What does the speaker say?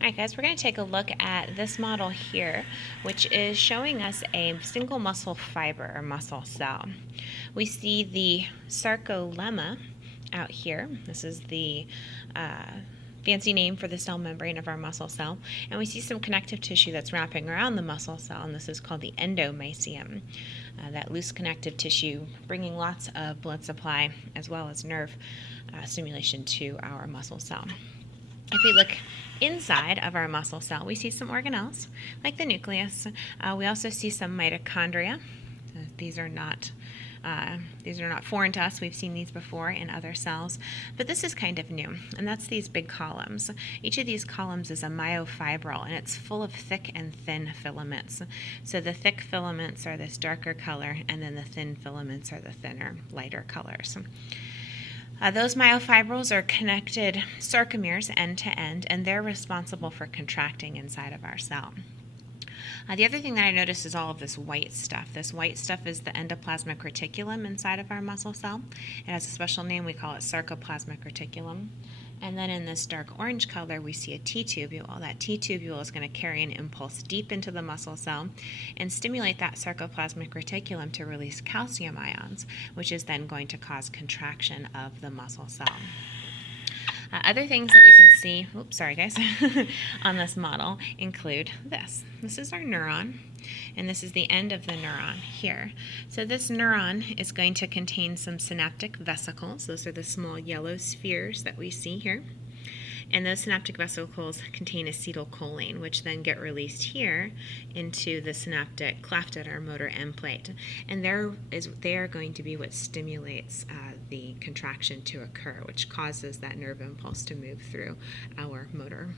Alright guys, we're going to take a look at this model here, which is showing us a single muscle fiber or muscle cell. We see the sarcolemma out here. This is the fancy name for the cell membrane of our muscle cell. And we see some connective tissue that's wrapping around the muscle cell, and this is called the endomysium. That loose connective tissue bringing lots of blood supply as well as nerve stimulation to our muscle cell. If we look inside of our muscle cell, we see some organelles, like the nucleus. We also see some mitochondria. These are not foreign to us. We've seen these before in other cells, but this is kind of new, and that's these big columns. Each of these columns is a myofibril, and it's full of thick and thin filaments. So the thick filaments are this darker color, and then the thin filaments are the thinner, lighter colors. Those myofibrils are connected sarcomeres end to end, and they're responsible for contracting inside of our cell. The other thing that I noticed is all of this white stuff. This white stuff is the endoplasmic reticulum inside of our muscle cell. It has a special name. We call it sarcoplasmic reticulum. And then in this dark orange color, we see a T-tubule. That T-tubule is going to carry an impulse deep into the muscle cell and stimulate that sarcoplasmic reticulum to release calcium ions, which is then going to cause contraction of the muscle cell. Other things that we can see, on this model include this. This is our neuron, and this is the end of the neuron here. So this neuron is going to contain some synaptic vesicles. Those are the small yellow spheres that we see here. And those synaptic vesicles contain acetylcholine, which then get released here into the synaptic cleft at our motor end plate. And they are going to be what stimulates the contraction to occur, which causes that nerve impulse to move through our motor